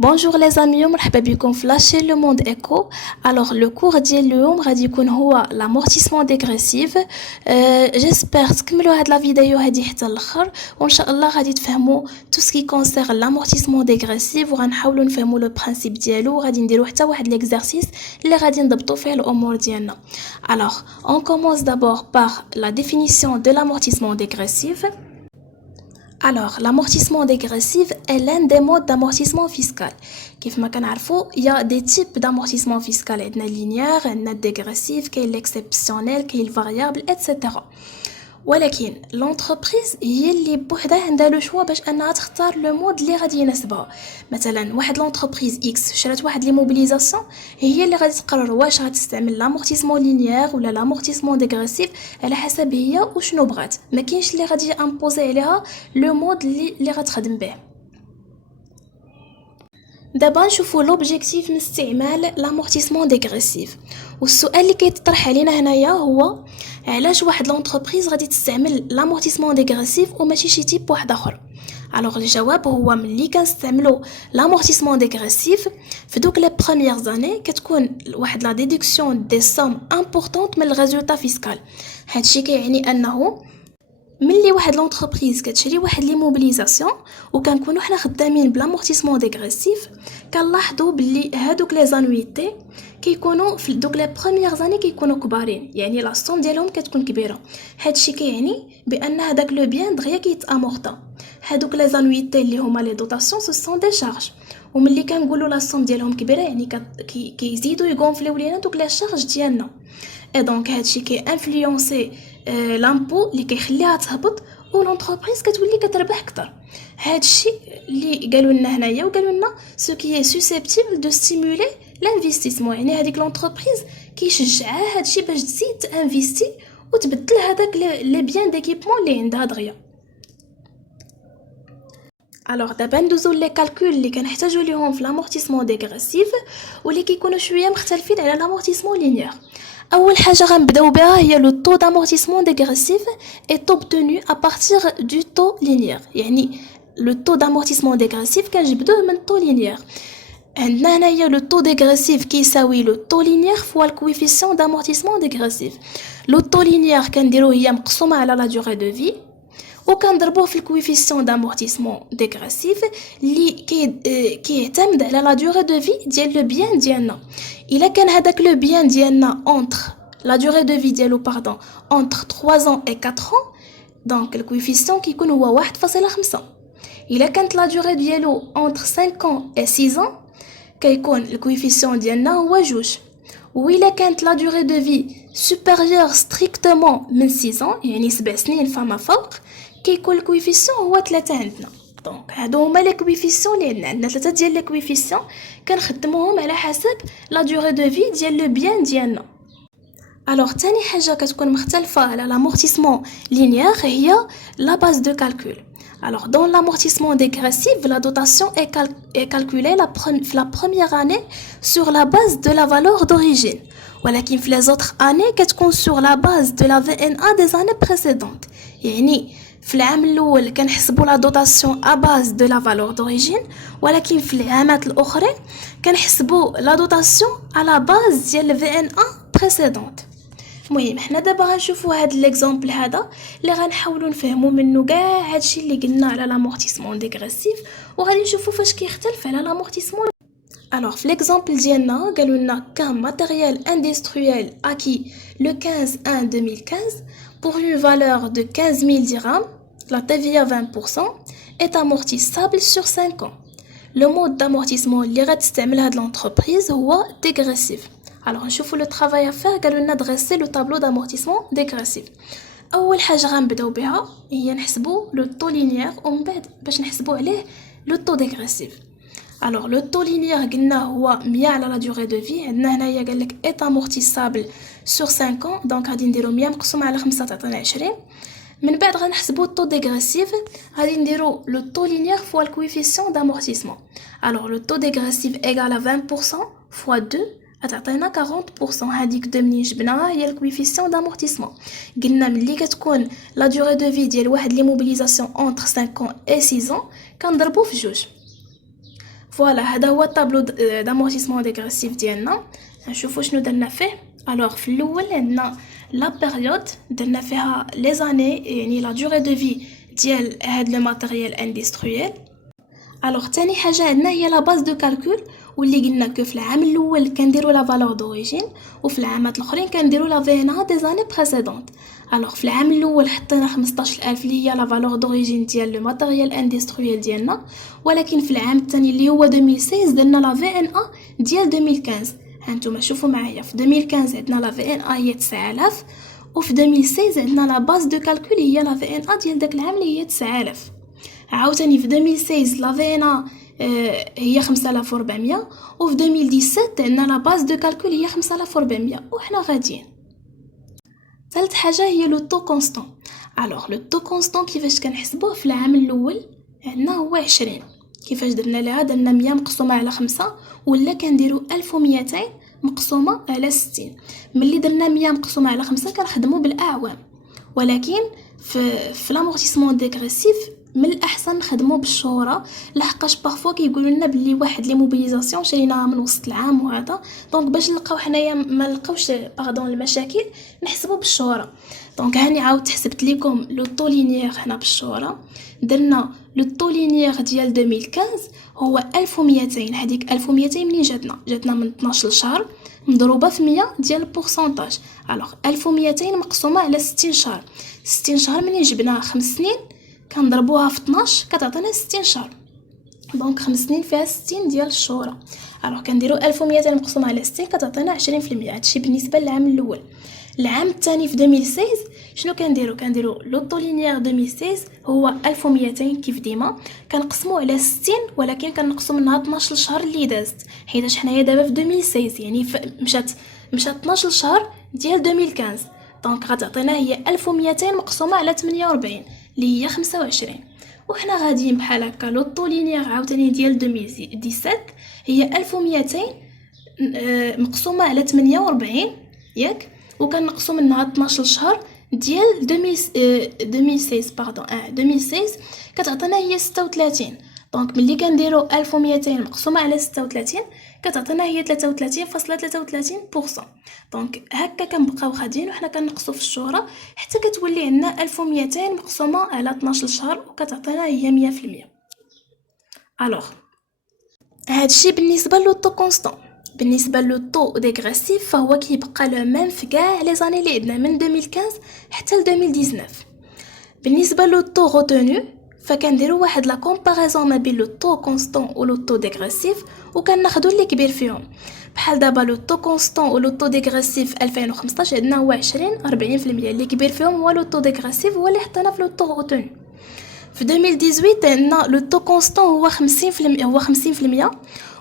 Bonjour les amis, مرحبا بكم في لاشين لو موند ايكو. Alors le cours ديال اليوم غادي يكون هو l'amortissement dégressif. J'espère تكملوا هاد لا فيديو هادي حتى الاخر وان شاء الله غادي تفهموا tout ce qui concerne l'amortissement dégressif وغنحاولوا نفهموا لو برينسيپ ديالو وغادي نديروا حتى واحد ليكزارسيس اللي غادي نضبطوا فيه الامور ديالنا. Alors on commence d'abord par la définition de l'amortissement dégressif. Alors, l'amortissement dégressif est l'un des modes d'amortissement fiscal. Comme vous savez, il y a des types d'amortissement fiscal. Il y a le linéaire, il y a le dégressif, l'exceptionnel, le variable, etc. ولكن l'entreprise هي اللي بوحدها عندها لو شوا باش انها تختار لو مود اللي غادي يناسبها. مثلا واحد لونتربريز اكس شرات واحد لي موبيليزاسيون هي اللي غادي تقرر واش غتستعمل لامورتيسمون لينيير ولا لامورتيسمون ديغريسيف على حسب هي وشنو بغات. ما كاينش اللي غادي امبوزي عليها لو مود اللي غتخدم به. دابا نشوفوا لوبجيكتيف من استعمال لامورتيسمون ديغريسيف. والسؤال اللي كيتطرح علينا هنايا هو علاش واحد لونتربريز غادي تستعمل لامورتيسمون ديغريسيف وماشي شي تيب واحد اخر. الوغ الجواب هو ملي كنستعملوا لامورتيسمون ديغريسيف في دوك لي بروميير زاني كتكون واحد لا ديدكسيون دي سوم امبورطونط من الريزولتا فيسكال. هادشي كيعني انه ملي واحد لونتربريز كتشري واحد لي موبيليزاسيون وكنكونوا حنا خدامين بلامورتيسمون ديغريسيف كنلاحظوا بلي هادوك لي زانويتي كيكونوا في دوك لي بروميير زاني كيكونوا كبارين، يعني لا سوم ديالهم كتكون كبيره. هادشي كيعني بان هذاك لو بيان دغيا كيتامورطا. هادوك لي زانويتي اللي هما لي دوطاسيون سو سون دي شارج، وملي كنقولوا لا سوم ديالهم كبيره يعني كيزيدوا يغونفليو لينا دوك لي شارج ديالنا. اي دونك هادشي كي انفلونسي لامبو اللي كيخليها تهبط ولونتربريز كتولي كتربح اكثر. هادشي اللي قالوا لنا هنايا وقالوا لنا سو كي سوسيبتيبل دو ستيمولي لانفستيسمون، يعني هذيك لونتربريز كيشجعها هادشي باش تزيد تانفيستي وتبدل هذاك لي بيان ديكيبمون اللي عندها دغيا. الوغ دابا ندوزو لي كالكول اللي كنحتاجو ليهم في لامورتيسمون ديغريسيف واللي كيكونوا شويه مختلفين على لامورتيسمون لينيير. اول حاجه غنبداو بها هي لو طو d'amortissement dégressif est obtenu à partir du taux linéaire. يعني لو طو d'amortissement dégressif كنجبدوه من طو لينيير. عندنا هنايا لو طو ديغريسيف كيساوي لو طو لينيير فوا الكويفيسيون d'amortissement dégressif. لو طو لينيير كنديروه هي مقسومه على لا دوري دو في وكنضربوه في الكويفيسيون d'amortissement dégressif اللي كيعتمد على لا دوري دو في ديال لو بيان ديالنا. الا كان هذاك لو بيان ديالنا entre la durée de vie ديالو entre 3 ans et 4 ans donc الكويفيسيون كيكون هو 1.5. الا كانت لا دوري ديالو entre 5 ans et 6 ans كيكون الكويفيسيون ديالنا هو 2. وإلا كانت لا دوري دو في supérieure strictement من 6 ans يعني 7 سنين فما فوق كيكون الكويفيسيون هو 3 عندنا. دونك هادو هما لي كويفيسيون اللي عندنا 3 ديال لي كويفيسيون كنخدموهم على حسب لا دوري دو في ديال لو بيان ديالنا. الوغ تاني حاجه كتكون مختلفه على لامورتيسمون لينيير هي لا باز دو كالكول. Alors, dans l'amortissement dégressif, la dotation est calculée la première année sur la base de la valeur d'origine. ولكن في les autres années كتكون sur la base de la VNA des années précédentes. يعني في العام الاول كنحسبوا لا دوطاسيون ا باز دو لا فالور دوريجين، ولكن في العامات الاخرين كنحسبوا لا دوطاسيون على باز ديال الفي ان ا بريسيدونت. المهم حنا دابا غنشوفوا هذا ليكزامبل هذا اللي غنحاولوا نفهموا منه كاع هادشي اللي قلنا على لامورتيسمون ديغريسيف وغادي نشوفوا فاش كيختلف على لامورتيسمون. Alors, في l'exemple ديالنا قالوا لنا qu'un matériel industriel acquis le 15/1/2015 pour une valeur de 15 000 dirhams, la TVA 20% est amortissable sur 5 ans. Le mode d'amortissement اللي غتستعمل هاد l'entreprise هو dégressif. Alors, نشوفوا le travail à faire قالوا لنا dresser le tableau d'amortissement dégressif. اول حاجه غنبداو بها هي نحسبوا لو طو لينيير ومن بعد باش نحسبوا عليه لو طو ديغريسيف. Alors le taux linéaire قلنا هو 100 على la durée de vie. عندنا هنايا قال لك est amortissable sur 5 ans donc غادي نديرو 100 مقسوم على 5 تعطينا 20. من بعد غنحسبوا الطو ديغريسيف غادي نديرو لو طو لينيير فوا الكويفيسيون d'amortissement. Alors le taux dégressif égale à 20% fois 2 غتعطينا 40%. هذيك 2 منين جبناها هي الكويفيسيون d'amortissement. قلنا ملي كتكون لا دوري دو في ديال واحد لي موبيليزاسيون entre 5 ans et 6 ans كنضربو في 2 فوالا هذا هو الطابلو دامورتيسمون ديغريسيف ديالنا. نشوفوا شنو درنا فيه. الوغ في الاول عندنا لا بيريود درنا فيها لي زاني، يعني لا دوري دو في ديال هاد لو ماتيريال اندستريال. الوغ تاني حاجه عندنا هي لا باز دو كالكول، واللي قلنا كو في العام الاول كنديروا لا فالور دوريجين، وفي العامات الاخرين كنديروا لا في ان ا دي زاني بريسيدونت. الوغ في العام الاول حطينا 15000 اللي هي لا فالور دوريجين ديال لو ماتيريال اندستريال ديالنا، ولكن في العام الثاني اللي هو 2016 درنا لا في ان ا ديال 2015. هانتوما شوفوا معايا، في 2015 عندنا لا في ان ا هي 9000، وفي 2016 عندنا لا باز دو كالكول هي لا في ان ا ديال داك العام اللي هي 9000. عاوتاني في 2016 لا في ان ا هي 5400، وفي 2017 عندنا لا باز دو كالكول هي 5400 وحنا غاديين. ثالث حاجه هي لو طو كونستون. الوغ لو طو كونستون كيفاش كنحسبوه؟ في العام الاول عندنا هو 20. كيفاش درنا ليها؟ درنا 100 مقسومه على 5، ولا كنديروا 1200 مقسومه على 60. ملي درنا 100 مقسومه على 5 كنخدموا بالاعوام، ولكن في لامورتيسمون ديغريسيف من الاحسن نخدموا بالشهره، لحقاش بارفو كيقولوا لنا بلي واحد لي موبيليزاسيون شريناها من وسط العام وهذا، دونك باش نلقاو حنايا ما نلقاوش المشاكل نحسبوا بالشهره. دونك هاني عاود حسبت لكم لو طو لينيير هنا بالشهره. درنا لو طو لينيير ديال 2015 هو 1200. هذيك 1200 منين جاتنا من 12 شهر مضروبه في 100 ديال البورسونتاج. الوغ 1200 مقسومه على 60 شهر. 60 شهر منين جبناها 5 سنين كنضربوها في 12 كتعطينا 60 شهر، دونك 5 سنين فيها 60 ديال الشهره. الوغ كنديروا 1200 مقسومه على 60 كتعطينا 20%. هادشي بالنسبه للعام الاول. العام الثاني في 2016 شنو كنديروا لو طو لينيير 2016 هو 1200 كيف ديما، كنقسموا على 60 ولكن كنقصوا منها 12 شهر اللي دازت، حيت حنايا دابا في 2016 يعني مشات 12 شهر ديال 2015. دونك غتعطينا هي 1200 مقسومه على 48 اللي هي 25. وحنا غاديين بحال هكا. لو طو لينيير عاوتاني ديال 2017 هي 1200 مقسومه على 48 ياك، وكنقصوا منها 12 شهر ديال 2016 كتعطينا هي 36. دونك ملي كنديروا 1200 مقسومه على 36 كتعطينا هي 33.33%. دونك هكا كنبقاو غاديين وحنا كنقصوا في الشهره حتى كتولي عندنا 1200 مقسومه على 12 شهر وكتعطينا هي 100%. الوغ هادشي بالنسبه لو طو كونستون. بالنسبه لو طو ديغريسيف فهو كيبقى لو ميم في كاع لي زاني اللي عندنا من 2015 حتى ل 2019. بالنسبه لو طو روتونو فكنديروا واحد لا كومباريزون ما بين لو طو كونستون و لو طو ديغريسيف، وكناخذوا اللي كبير فيهم. بحال دابا لو طو كونستون و لو طو ديغريسيف 2015 عندنا هو 20-40%، اللي كبير فيهم هو لو طو ديغريسيف هو اللي حطينا في لو طو روتونو. في 2018 عندنا لو طو كونستون هو 50%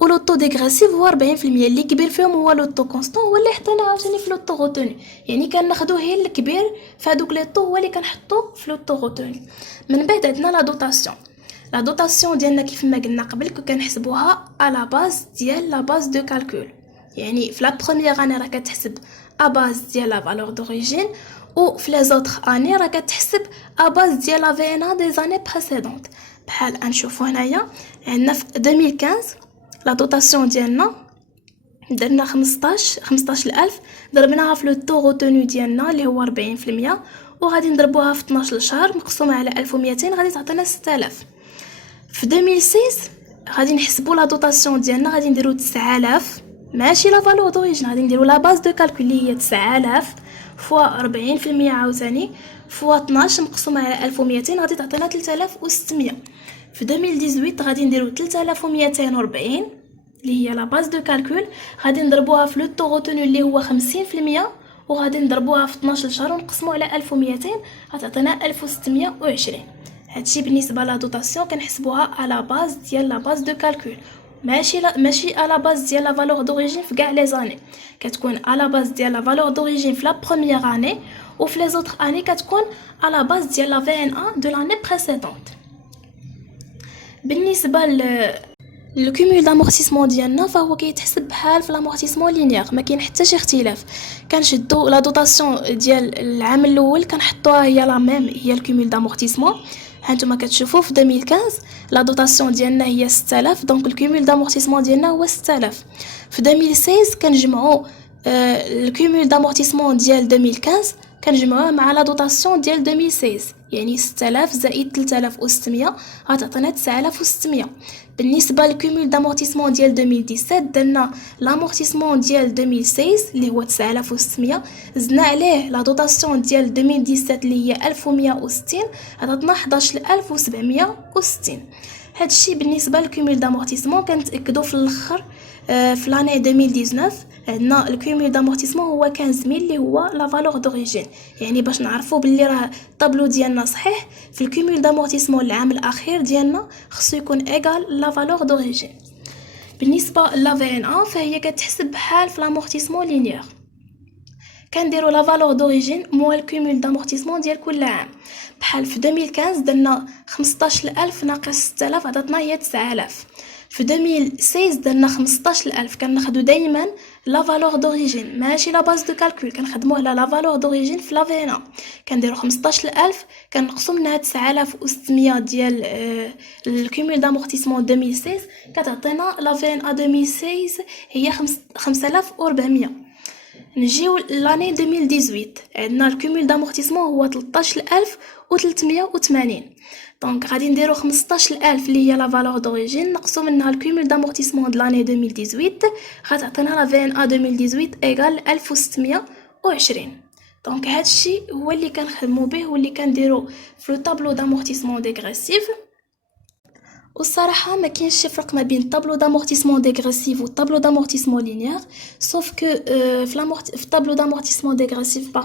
ولو طو ديغريسيف هو 40%، اللي كبير فيهم هو لو طو كونستون هو اللي حطينا عاوتاني في لو طو روتوني، يعني كناخذو هي الكبير فهادوك لي طو هو اللي كنحطو في لو طو روتوني. من بعد عندنا لا دوطاسيون. لا دوطاسيون ديالنا كيف ما قلنا قبل كنحسبوها على باز ديال لا باز دو كالكول، يعني في لا بروميير اني راه كتحسب ا باز ديال لا فالور دوريجين، و في لي زوطخ اني راه كتحسب ا باز ديال لا في ان ا دي زاني بريسيدونت. بحال نشوفوا هنايا عندنا في 2015 لا دوطاسيون ديالنا درنا 15000 ضربناها في لو طو روتونو ديالنا اللي هو 40%، وغادي نضربوها في 12 شهر مقسومه على 1200 غادي تعطينا 6000. في 2006 غادي نحسبوا لا دوطاسيون ديالنا، غادي نديرو 9000 ماشي لا فالور دوريجين، غادي نديرو لا باز دو كالكول اللي هي 9000 فوا 40% عاوتاني فوا 12 مقسومه على 1200 غادي تعطينا 3600. في 2018 غادي نديرو 3240 اللي هي لا باز دو كالكول، غادي نضربوها في لو طو روتونو اللي هو 50%، وغادي نضربوها في 12 شهر ونقسموا على 1200 غتعطينا 1620. هادشي بالنسبه لا دوطاسيون كنحسبوها على باز ديال لا باز دو كالكول، ماشي على باز ديال لا فالور دوريجين في كاع لي زاني، كتكون على باز ديال لا فالور دوريجين في لا بروميير اني، وفي لي زوطخ اني كتكون على باز ديال لا في ان ا دو لاني بريسيدونت. بالنسبه لو كومول دامورتيسمون ديالنا فهو كيتحسب بحال في لامورتيسمون لينيير، ما كاين حتى شي اختلاف. كنشدو لا دوطاسيون ديال العام الاول كنحطوها هي لا ميم، هي الكومول دامورتيسمون. هانتوما كتشوفوا في 2015 لا دوطاسيون ديالنا هي 6000، دونك الكومول دامورتيسمون ديالنا هو 6000. في 2016 كنجمعوا الكومول دامورتيسمون ديال 2015 كنجمعوه مع لا دوطاسيون ديال 2016، يعني 6000 زائد 3600 غتعطينا 9600. بالنسبه للكومول دامورتيسمون ديال 2017 درنا لامورتيسمون ديال 2016 اللي هو 9600، زدنا عليه لا دوطاسيون ديال 2017 اللي هي 1160، عطاتنا 11760. هادشي بالنسبه للكومول دامورتيسمون. كنتاكدوا في الاخر في لاني 2019 عندنا الكومول دامورتيسمون هو 15000 اللي هو لا فالور دوريجين، يعني باش نعرفوا باللي راه الطابلو ديالنا صحيح في الكومول دامورتيسمون العام الاخير ديالنا خصو يكون ايغال لا فالور دوريجين. بالنسبه لا في ان ا فهي كتحسب بحال في لامورتيسمون لينيير، كنديروا لا فالور دوريجين مو الكومول دامورتيسمون ديال كل عام. بحال في 2015 درنا 15000 ناقص 6000 عطاتنا هي 9000. في 2016 درنا 15000، كناخذوا دائما لا فالور دوريجين ماشي لا باز دو كالكول، كنخدموا على لا فالور دوريجين في لا في ان ا. كنديروا 15000 كنقسم منها 9600 ديال الكومول دامورتيسمون 2016 كتعطينا لا في ان ا 2016 هي 5400. نجيو لاني 2018 عندنا الكومول دامورتيسمون هو 13380، دونك غادي نديرو 15000 اللي هي لا فالور دوريجين نقصو منها الكومول دامورتيسمون د لاني 2018 غتعطينا لا في ان ا 2018 ايغال 1620. دونك هادشي هو اللي كنخدمو به واللي كنديرو في لو طابلو دامورتيسمون ديغريسيف. والصراحه ما كاينش شي فرق ما بين الطابلو دامورتيسمون ديغريسيف والطابلو دامورتيسمون لينيير، سوف كو في الطابلو دامورتيسمون ديغريسيف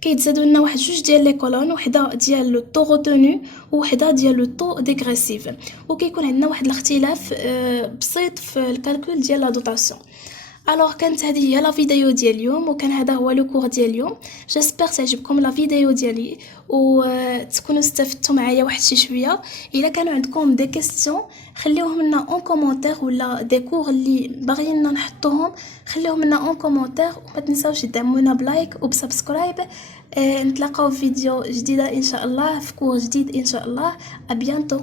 كيتزادوا لنا واحد جوج ديال لي كولون، وحده ديال لو طو روتونو وحده ديال لو طو ديغريسيف، وكيكون عندنا واحد الاختلاف بسيط في الكالكول ديال لا دوطاسيون. الوغ كانت هذه هي لا فيديو ديال اليوم، وكان هذا هو لو كور ديال اليوم. جيسبر تعجبكم لا فيديو ديالي وتكونوا استفدتوا معايا واحد شي شويه. الا كانوا عندكم دي كيسيون خليوهم لنا اون كومونتير، ولا دي كور اللي باغيين نحطوهم خليوهم لنا اون كومونتير، وما تنساوش تدعمونا بلايك وبسبسكرايب. نتلاقاو في فيديو جديده ان شاء الله، في كور جديد ان شاء الله. ابيانتو.